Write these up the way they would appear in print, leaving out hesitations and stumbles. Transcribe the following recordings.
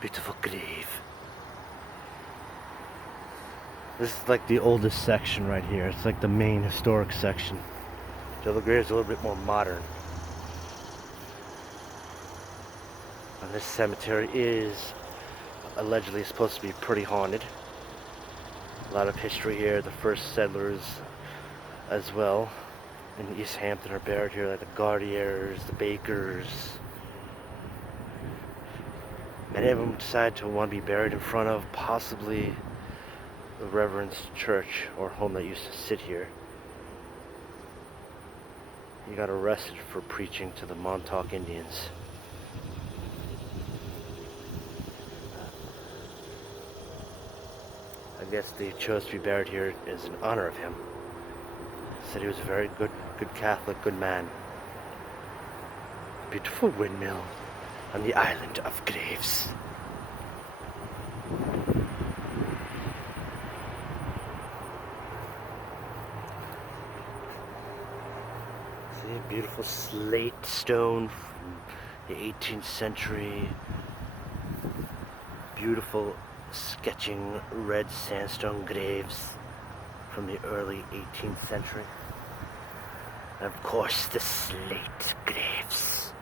Beautiful grave. This is like the oldest section right here. It's like the main historic section. The other grave is a little bit more modern. And this cemetery is allegedly supposed to be pretty haunted. A lot of history here. The first settlers as well in East Hampton are buried here, like the Gardiers, the Bakers. Many of them decide to want to be buried in front of possibly the Reverend's church or home that used to sit here. He got arrested for preaching to the Montauk Indians. I guess they chose to be buried here as in honor of him. Said he was a very good Catholic, good man. Beautiful windmill on the island of graves. See, a beautiful slate stone from the 18th century. Beautiful sketching red sandstone graves from the early 18th century. And of course, the slate graves.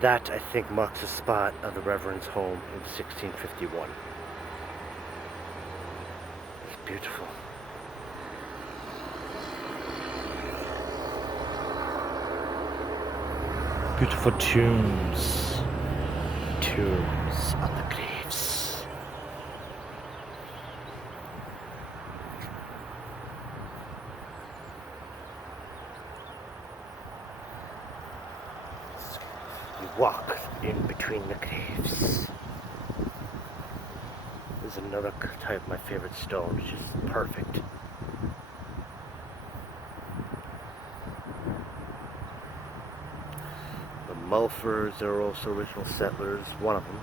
That, I think, marks the spot of the Reverend's home in 1651. It's beautiful. Beautiful tombs. Tombs on the graves. You walk in between the graves. There's another type, my favorite stone, it's just perfect. The Mulfords, they're also original settlers, one of them.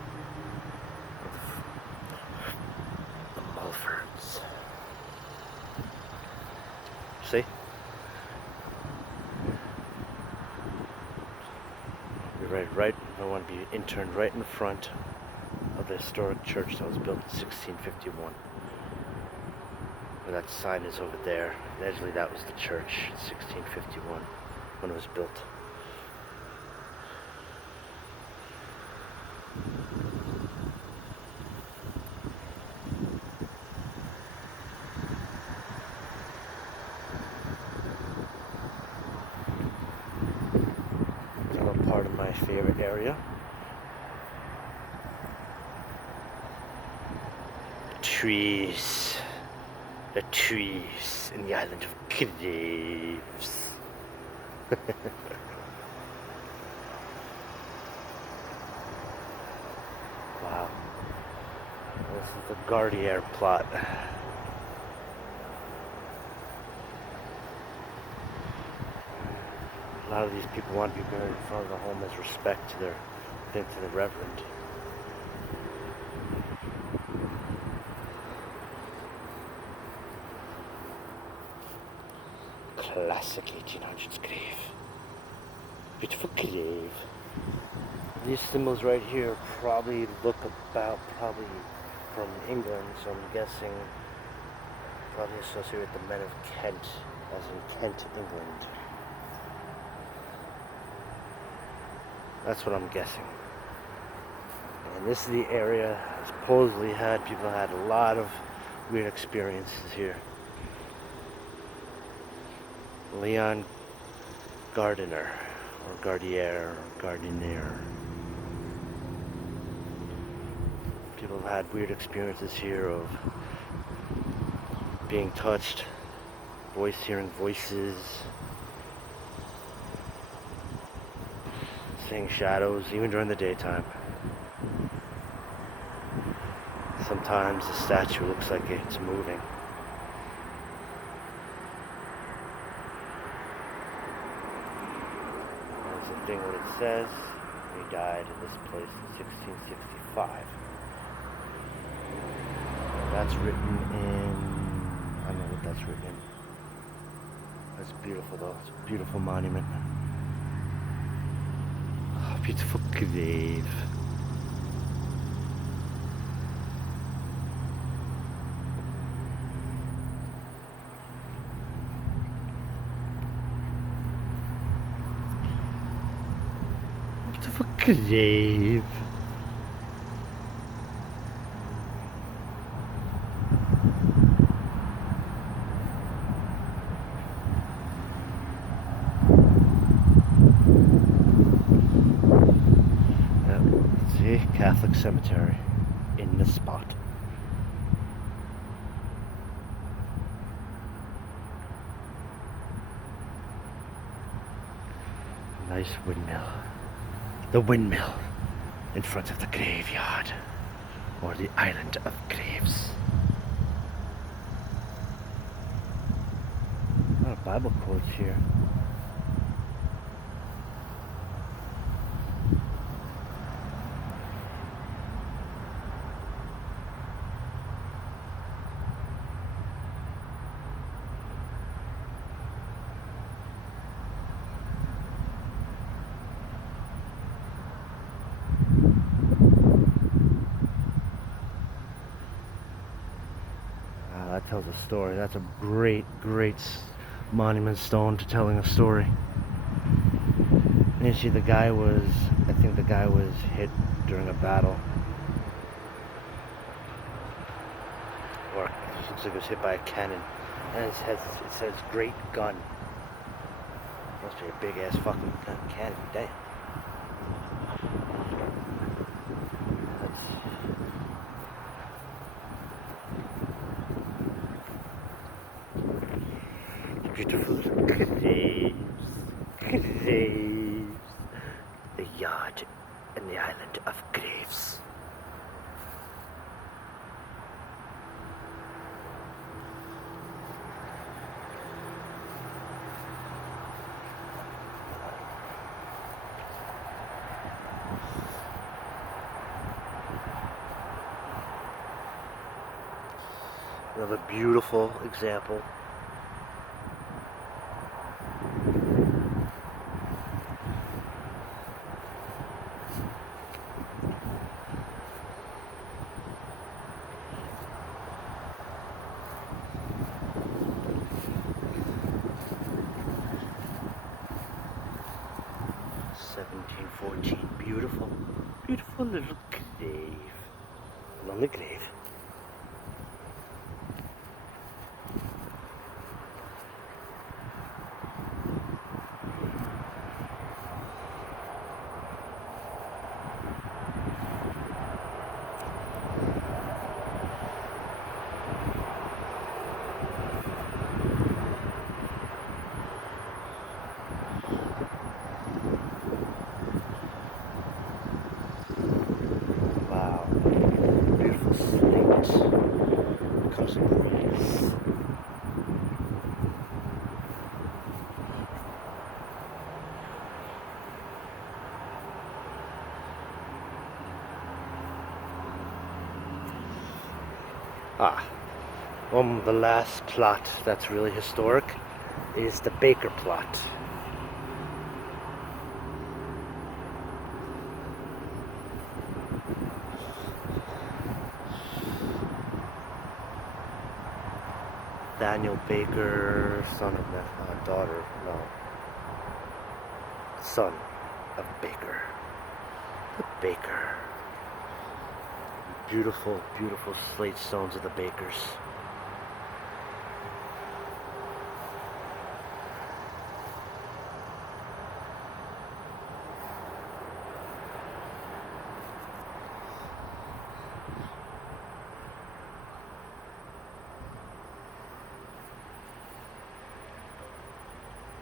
The Mulfords. See? You're right. I want to be interned right in front of the historic church that was built in 1651. Where that sign is over there. Allegedly that was the church in 1651 when it was built. Part of my favorite area. Trees. The trees in the island of graves. Wow. This is the Gardier plot. A lot of these people want to be buried in front of the home as respect to the Reverend. Classic 1800s grave. Beautiful grave. These symbols right here probably look probably from England, so I'm guessing probably associated with the men of Kent, as in Kent, England. That's what I'm guessing. And this is the area supposedly people had a lot of weird experiences here. Leon Gardiner, or Gardier, or Gardiner. People have had weird experiences here of being touched, hearing voices, seeing shadows, even during the daytime. Sometimes the statue looks like it's moving. That's the thing what it says. He died in this place in 1665. That's written in, I don't know what that's written in. That's beautiful though, it's a beautiful monument. Oh, beautiful grave. Beautiful grave. See, Catholic cemetery in the spot. Nice windmill. The windmill in front of the graveyard, or the island of graves. A lot of Bible quotes here. That tells a story. That's a great monument stone to telling a story. And you see the guy was, I think the guy was hit during a battle. Or it looks like he was hit by a cannon. And it says great gun. Must be a big ass fucking cannon, damn. Beautiful graves, the yard and the island of graves. Another beautiful example. Beautiful, beautiful little grave. Lonely grave. The last plot that's really historic is the Baker plot. Daniel Baker, son of Baker. The Baker. Beautiful, beautiful slate stones of the Bakers.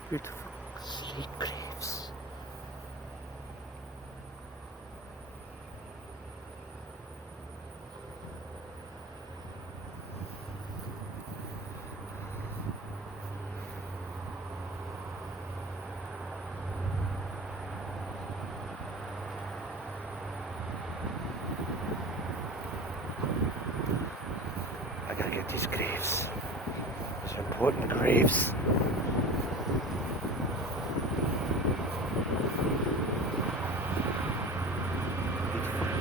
Beautiful slate graves. I gotta get these graves. These are important graves.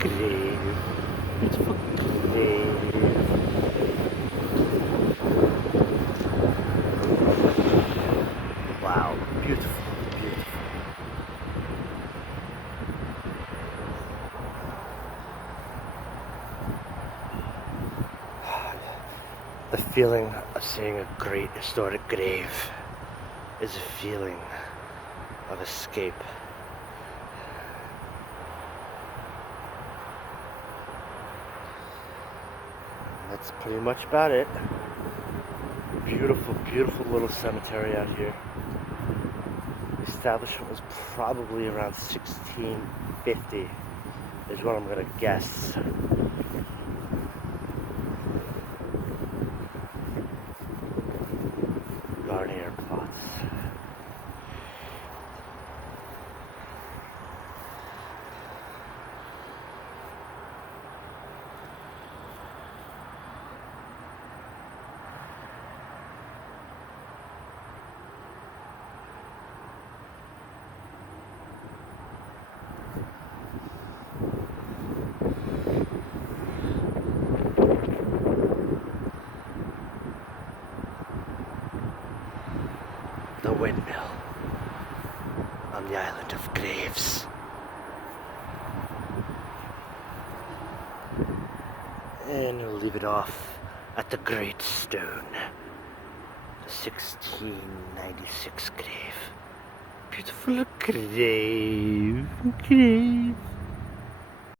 Grave. Beautiful grave. Wow, beautiful, beautiful. The feeling of seeing a great historic grave is a feeling of escape. That's pretty much about it. Beautiful, beautiful little cemetery out here. The establishment was probably around 1650 is what I'm gonna guess. Garnier plots. The windmill on the island of Graves. And we'll leave it off at the Great Stone, the 1696 grave. Beautiful grave.